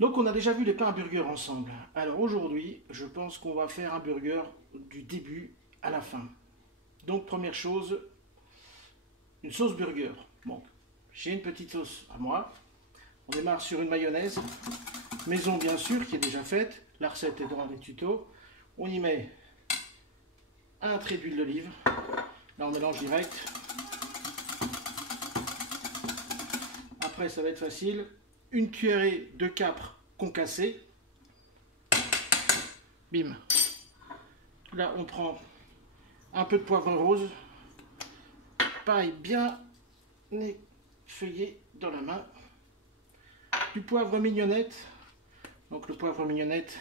Donc on a déjà vu les pains à burger ensemble. Alors aujourd'hui, je pense qu'on va faire un burger du début à la fin. Donc première chose, une sauce burger. Bon, j'ai une petite sauce à moi. On démarre sur une mayonnaise, maison bien sûr, qui est déjà faite. La recette est dans les tutos. On y met un trait d'huile d'olive. Là on mélange direct. Après ça va être facile. Une cuillerée de capre concassé. Bim. Là on prend un peu de poivre rose. Pareil, bien effeuillé dans la main. Du poivre mignonnette. Donc le poivre mignonnette,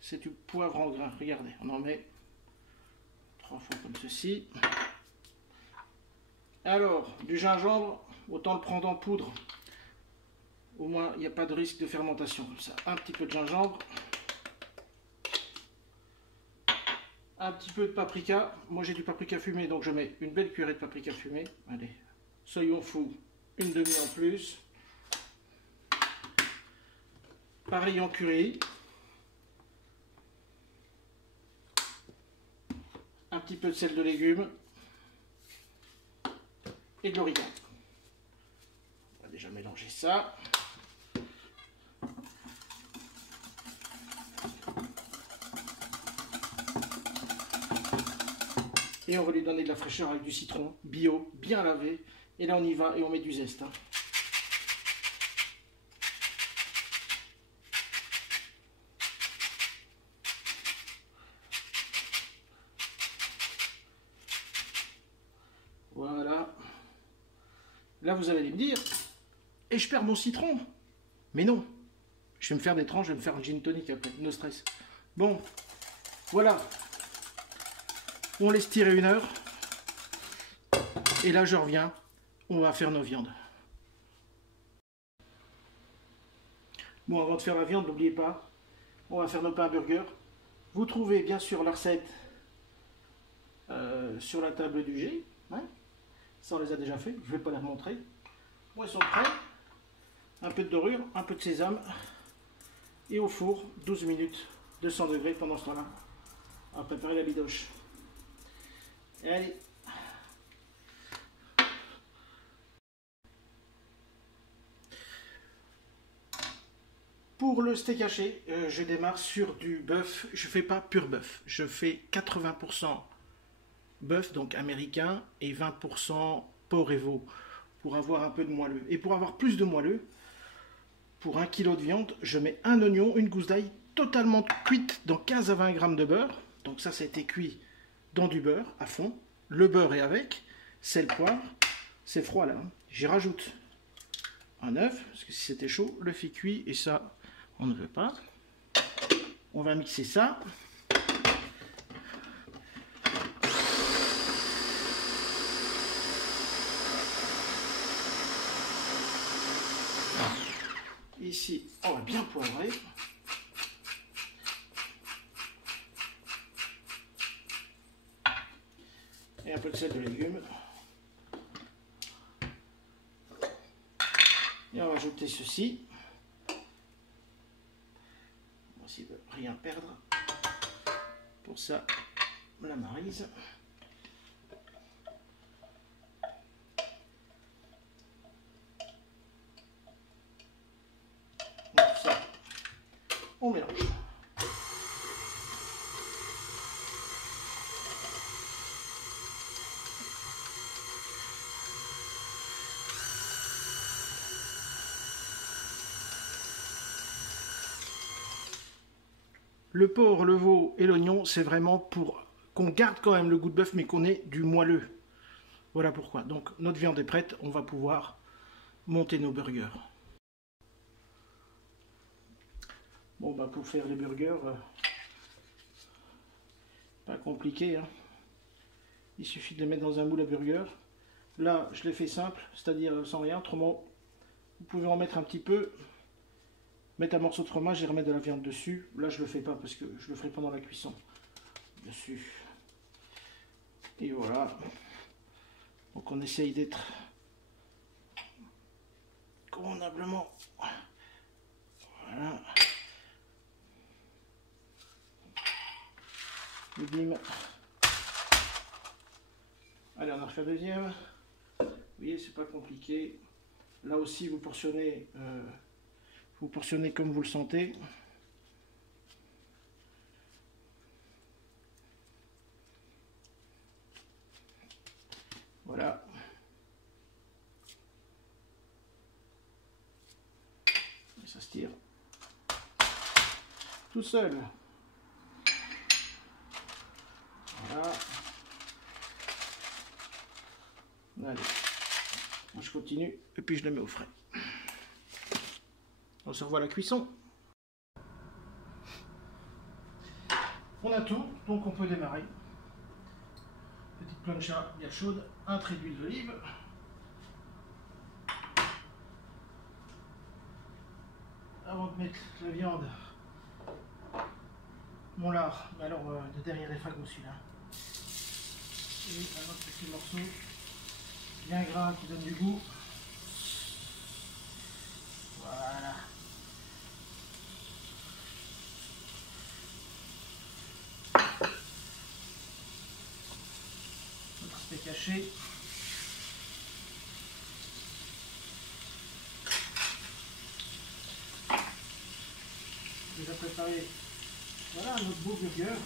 c'est du poivre en grain. Regardez, on en met 3 fois comme ceci. Alors, du gingembre, autant le prendre en poudre. Au moins, il n'y a pas de risque de fermentation. Comme ça, un petit peu de gingembre. Un petit peu de paprika. Moi, j'ai du paprika fumé, donc je mets une belle cuillerée de paprika fumé. Allez, soyons fous, une demi en plus. Pareil en curry. Un petit peu de sel de légumes. Et de l'origan. On va déjà mélanger ça. Et on va lui donner de la fraîcheur avec du citron bio, bien lavé. Et là on y va et on met du zeste. Voilà. Là vous allez me dire, et je perds mon citron. Mais non. Je vais me faire des tranches, je vais me faire un gin tonic après, no stress. Bon, voilà. On laisse tirer 1 heure. Et là je reviens, on va faire nos viandes. Bon, avant de faire la viande, n'oubliez pas, on va faire nos pains à burger. Vous trouvez bien sûr la recette sur la table du G. Hein, ça on les a déjà fait, je ne vais pas les remontrer. Bon, ils sont prêts. Un peu de dorure, un peu de sésame. Et au four, 12 minutes, 200 degrés pendant ce temps-là. On va préparer la bidoche. Et allez. Pour le steak haché, je démarre sur du bœuf. Je ne fais pas pur bœuf. Je fais 80% bœuf, donc américain, et 20% porc et veau, pour avoir un peu de moelleux. Et pour avoir plus de moelleux, pour 1 kg de viande, je mets un oignon, une gousse d'ail totalement cuite dans 15 à 20 g de beurre. Donc ça a été cuit dans du beurre à fond. Le beurre est avec, sel, poivre. C'est froid là. Hein. J'y rajoute un œuf, parce que si c'était chaud, l'œuf est cuit et ça, on ne veut pas. On va mixer ça. Ici, on va bien poivrer. Et un peu de sel de légumes. Et on va ajouter ceci. Voici de rien perdre. Pour ça, la maryse. Donc ça, on mélange. Le porc, le veau et l'oignon, c'est vraiment pour qu'on garde quand même le goût de bœuf, mais qu'on ait du moelleux. Voilà pourquoi. Donc notre viande est prête, on va pouvoir monter nos burgers. Bon, bah pour faire les burgers, pas compliqué. Hein. Il suffit de les mettre dans un moule à burger. Là, je l'ai fait simple, c'est-à-dire sans rien. Autrement, vous pouvez en mettre un petit peu. Mettre un morceau de fromage et remettre de la viande dessus. Là, je ne le fais pas parce que je le ferai pendant la cuisson. Dessus. Et voilà. Donc, on essaye d'être convenablement. Voilà. bim. Allez, on en refait un deuxième. Vous voyez, c'est pas compliqué. Là aussi, vous portionnez comme vous le sentez. Voilà. Et ça se tire tout seul. Voilà. Allez. Moi, je continue et puis je le mets au frais. On se revoit à la cuisson. On a tout, donc on peut démarrer. Petite plancha bien chaude, un trait d'huile d'olive. Avant de mettre la viande, mon lard, mais alors de derrière les fagots celui-là. Et un autre petit morceau bien gras qui donne du goût. Voilà. Notre steak haché. Déjà préparé. Voilà notre beau burger.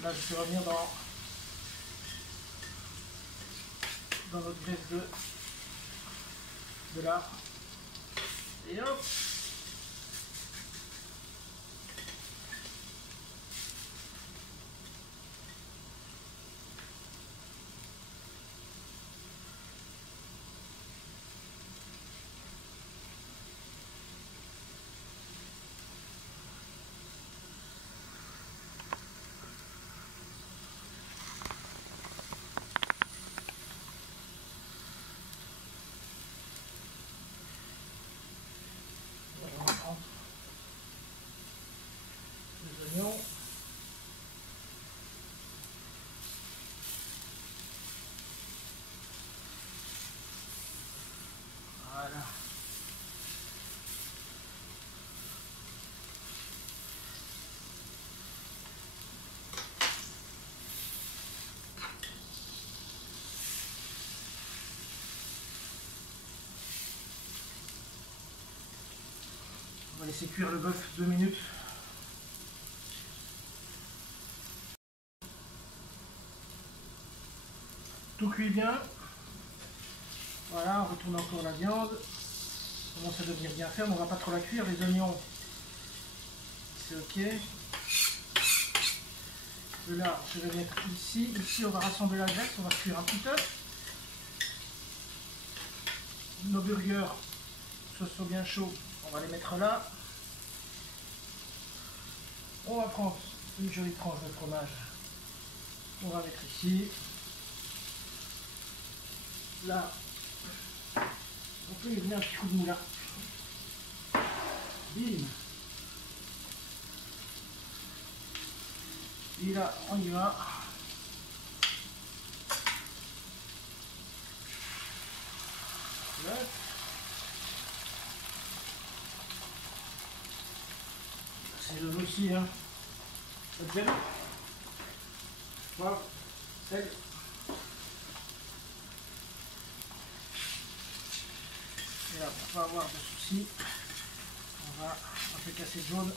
Là, je vais revenir dans notre graisse de lard. Et hop! Les oignons. Voilà. On va laisser cuire le bœuf 2 minutes. Tout cuit bien. Voilà, on retourne encore la viande. On commence à devenir bien ferme, on ne va pas trop la cuire. Les oignons, c'est ok. De là, je vais mettre ici. Ici, on va rassembler la graisse, on va cuire un petit peu. Nos burgers, que ce soit bien chaud, on va les mettre là. On va prendre une jolie tranche de fromage. On va mettre ici. Là, on peut y venir un petit coup de moulin. Bim. Et là, on y va. Là. C'est le aussi, hein. Sel, poivre, sel. Et là, pour pas avoir de soucis, on va un peu casser le jaune.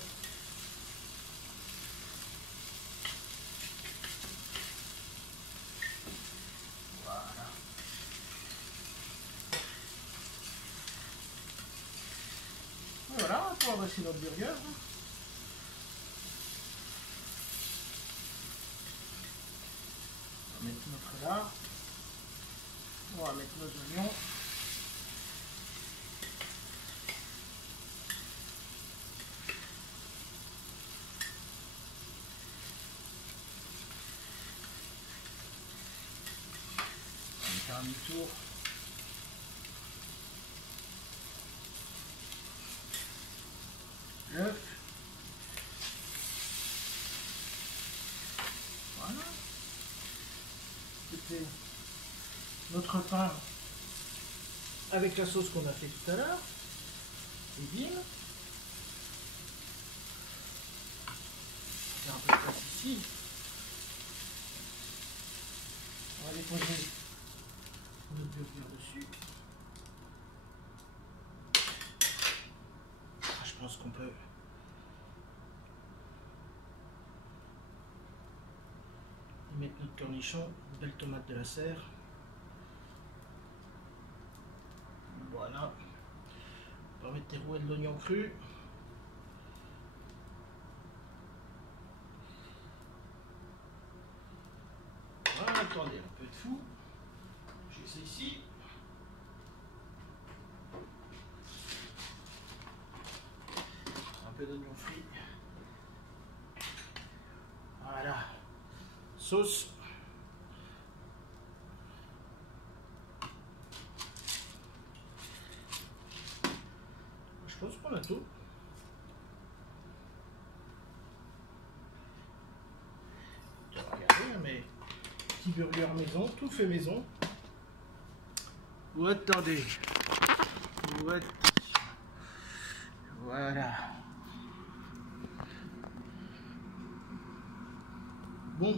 Voilà. Et voilà, on va dresser notre burger. On va mettre notre lard. On va mettre nos oignons. On va faire un demi-tour. l'œuf. Voilà. C'était notre pain avec la sauce qu'on a fait tout à l'heure. Et bim. Il y a un peu de place ici. On va déposer notre burger dessus. Je pense qu'on peut y mettre notre cornichon, une belle tomate de la serre. Voilà. On va mettre des rouelles d'oignon cru. Voilà, attendez, un peu de fou. J'ai ça ici. Un peu d'oignon frit. Voilà. Sauce. Je pense qu'on a tout. Regardez, mais petit burger maison, tout fait maison. Ou attendez. Voilà. Bon,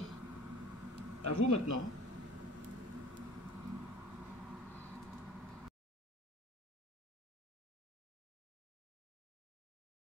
à vous maintenant.